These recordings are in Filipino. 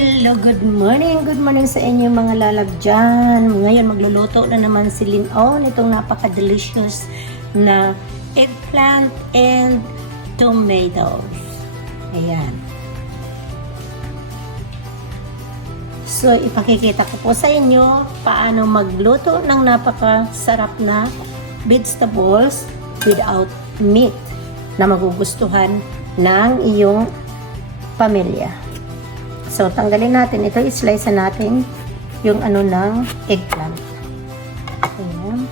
Hello, good morning sa inyo mga lalab dyan. Ngayon magluluto na naman si Lyn O nitong napaka-delicious na eggplant and tomatoes. Ayan. So, ipakikita ko po sa inyo paano magluto ng napaka-sarap na vegetables without meat na magugustuhan ng iyong pamilya. So, tanggalin natin ito, i-slice natin yung ano ng eggplant. Ayan.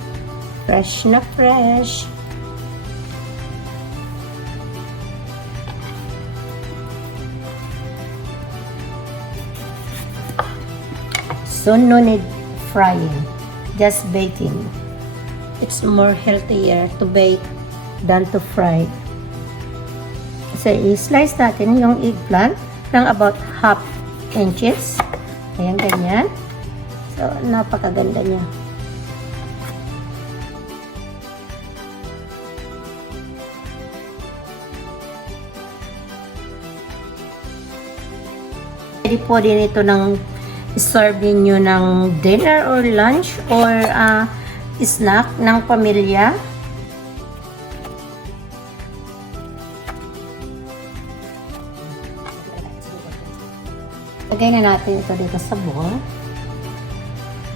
Fresh na fresh. So, no need frying. Just baking. It's more healthier to bake than to fry. So, i-slice natin yung eggplant ng about half inches. Ayan, ganyan. So, napakaganda niya. Pwede po din ito ng serve ninyo ng dinner or lunch or snack ng pamilya. Lagay na natin ito dito sa bowl.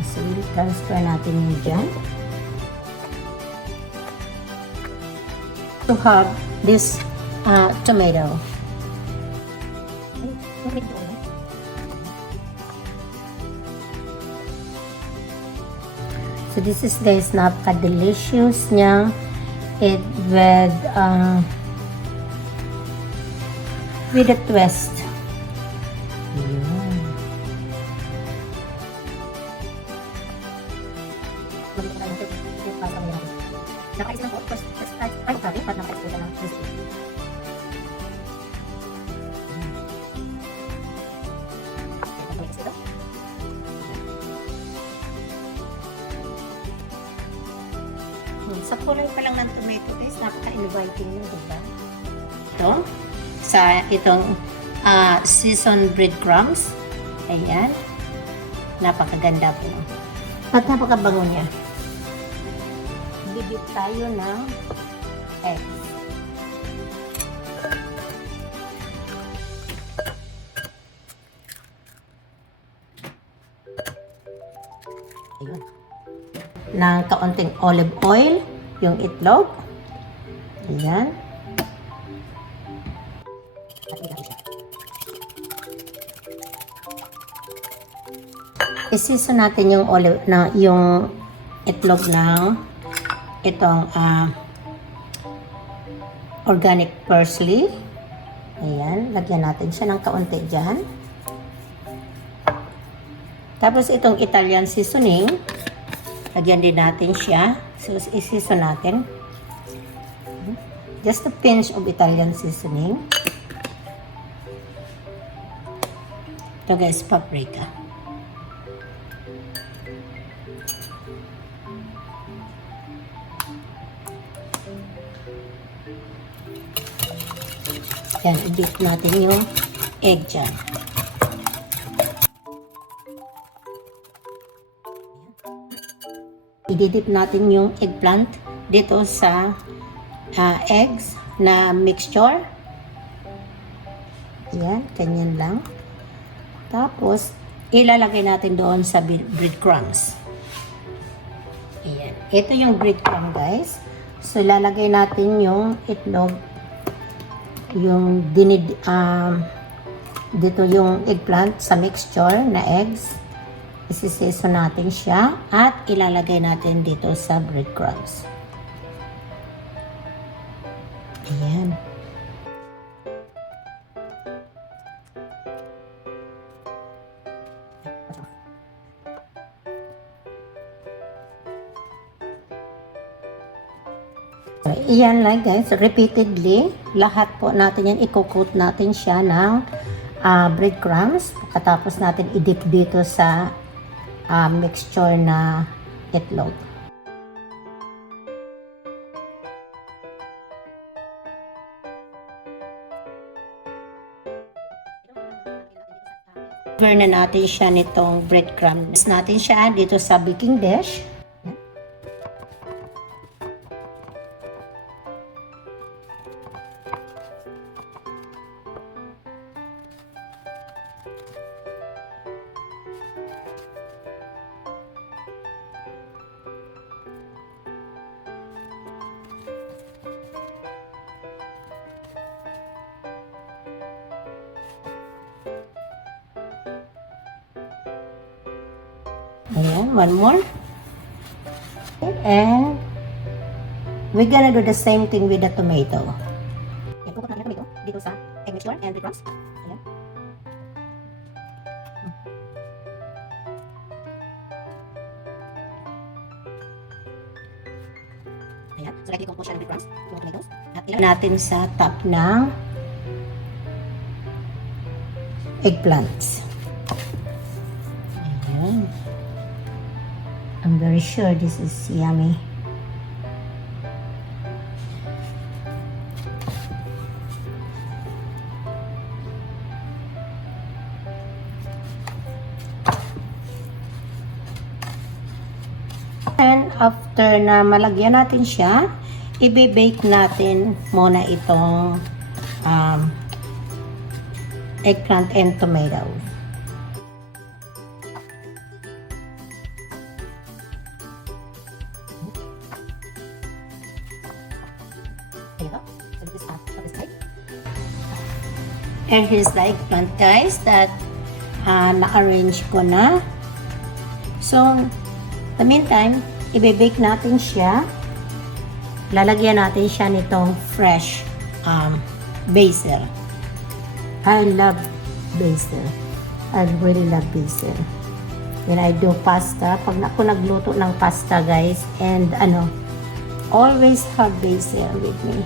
So, transfer natin yun dyan. To have this tomato. So, this is guys, napaka-delicious niya. It with a twist. Nakaisip po, first time, grabe, ba't nakaisip po siya ng crispy? Sa kulay pa lang ng tomato guys, napaka-inviting nyo, diba? Ito, sa itong seasoned breadcrumbs. Ayan. Napakaganda po. At napakabango niya. Bibit tayo ng eggs. Ayun. Ng kaunting olive oil, yung itlog. Ayan. I-season natin yung olive na yung itlog ng itong organic parsley. Ayan, lagyan natin siya ng kaunti dyan. Tapos itong Italian seasoning, lagyan din natin siya. So, i-season natin. Just a pinch of Italian seasoning. Ito guys, paprika. Yan, i-dip natin yung egg dyan. I-dip natin yung eggplant dito sa eggs na mixture. Yan, ganyan lang. Tapos, ilalagay natin doon sa breadcrumbs. Ayan. Ito yung breadcrumb guys. So, ilalagay natin yung itlog, yung dito yung eggplant sa mixture na eggs. Isiseso natin siya at ilalagay natin dito sa breadcrumbs. Ayan. Iyan lang guys, repeatedly, lahat po natin yan, i-coat natin siya ng breadcrumbs. Pagkatapos natin i-dip dito sa mixture na itlog. Cover na natin siya nitong breadcrumbs. Natin siya dito sa baking dish. Ayan, one more. Okay, and we're gonna do the same thing with the tomato. Ayan, pupot natin yung tomato dito sa egg mixture and breadcrumbs. Ayan. Ayan, so lagi ko po siya ng breadcrumbs, yung tomatoes. At ilagay natin sa top ng eggplants. Ayan. I'm very sure this is yummy. And after na malagyan natin siya, i-bake natin muna itong eggplant and tomato. And here's the eggplant, guys, that na-arrange ko na. So, the meantime, i-bake natin siya. Lalagyan natin siya nitong fresh basil. I love basil. I really love basil. When I do pasta, pag ako nagluto ng pasta, guys, and always have basil with me.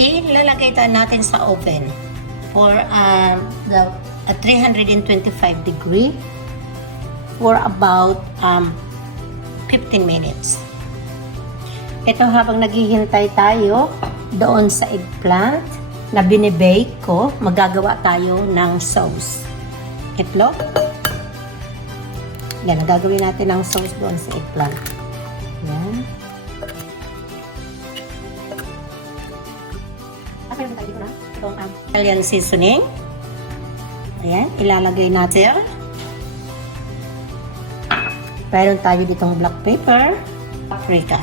Ilalagay natin sa oven for the 325 degree for about 15 minutes. Ito, habang naghihintay tayo doon sa eggplant na binibake ko, magagawa tayo ng sauce. Itlog. Yan, gagawin natin ng sauce doon sa eggplant. Yan. Okay, tayo dito na. Itong Italian seasoning. Ayan, ilalagay natin. Meron tayo ditong black pepper, paprika.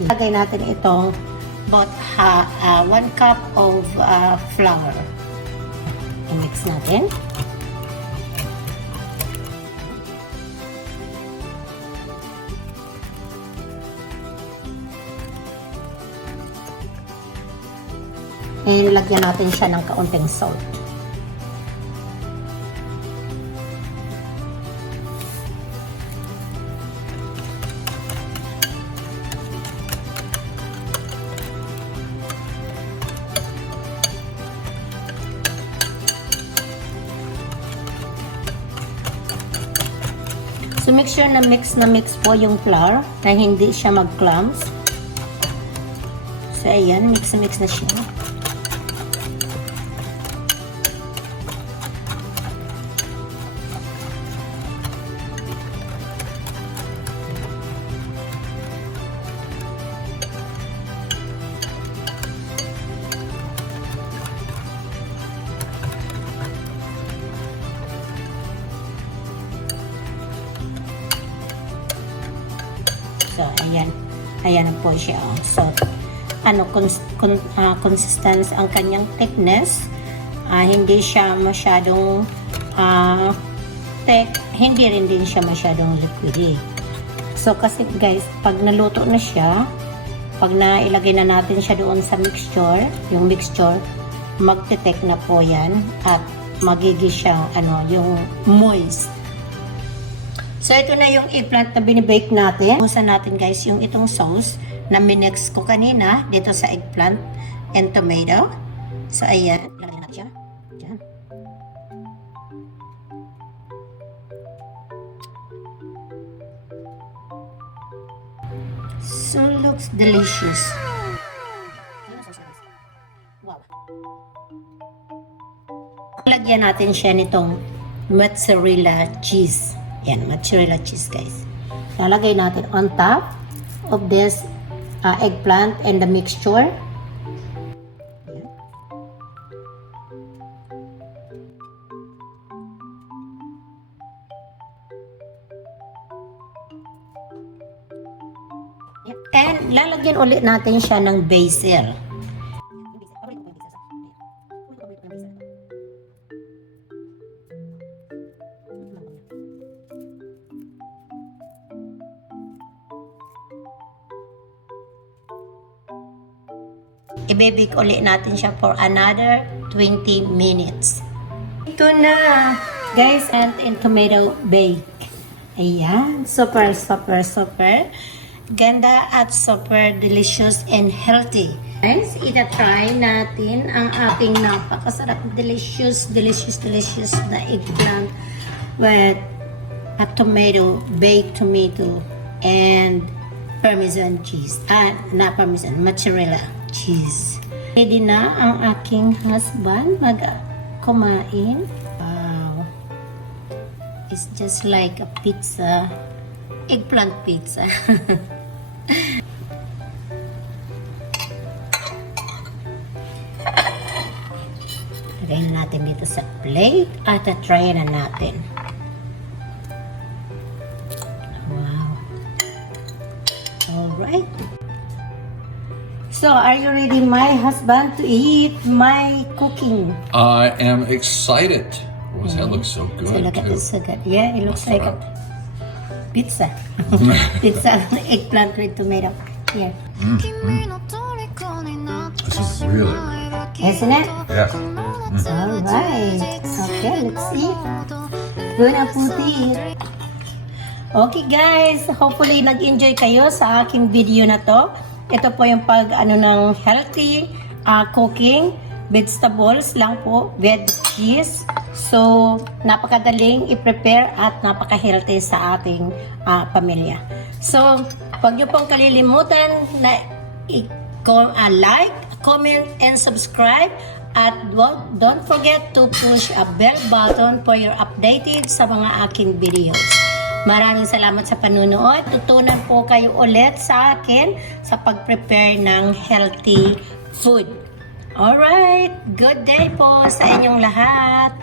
Ilagay natin itong about 1 cup of flour. I-mix natin. And lagyan natin siya ng kaunting salt. So make sure na mix po yung flour na hindi siya mag-clumps. So ayan, mix na siya. So, ayan. Ayan na po siya. So, consistence ang kanyang thickness. Hindi siya masyadong thick. Hindi rin din siya masyadong liquidy. So, kasi guys, pag naluto na siya, pag nailagay na natin siya doon sa mixture, yung mixture, magte-thick na po yan at magiging siya, yung moist. So, ito na yung eggplant na binibake natin. Usan natin, guys, yung itong sauce na minix ko kanina dito sa eggplant and tomato. So, ayan. Lalagyan natin siya. Diyan. So, looks delicious. Wow. lalagyan natin siya nitong mozzarella cheese. Yan, mozzarella cheese guys. Lalagay natin on top of this eggplant and the mixture. And lalagyan ulit natin siya ng basil. I-bake ulit natin siya for another 20 minutes. Ito na, guys, and tomato bake. Ayan, super ganda at super delicious and healthy. Guys, ita-try natin ang aking napakasarap, delicious na eggplant with a baked tomato and parmesan cheese. Not parmesan, mozzarella cheese. Ready na ang aking husband kumain. Wow. It's just like a pizza. Eggplant pizza. Lagay natin dito sa plate at try na natin. Wow. Alright. So, are you ready, my husband, to eat my cooking? I am excited. Oh, that looks so good. So, look at this, so good. Yeah, it looks like a pizza. Pizza, eggplant with tomato. Yeah. This is really good. Isn't it? Yeah. Alright. Okay, let's eat. Gonna put it. Okay guys, hopefully nag-enjoy kayo sa aking video na to. Ito po yung ng healthy cooking. Vegetables lang po with cheese. So, napakadaling i-prepare at napaka-healthy sa ating pamilya. So, huwag niyo pong kalilimutan na like, comment, and subscribe. At don't forget to push a bell button for your updated sa mga aking videos. Maraming salamat sa panunood. Tutunan po kayo ulit sa akin sa pag-prepare ng healthy food. Alright, good day po sa inyong lahat.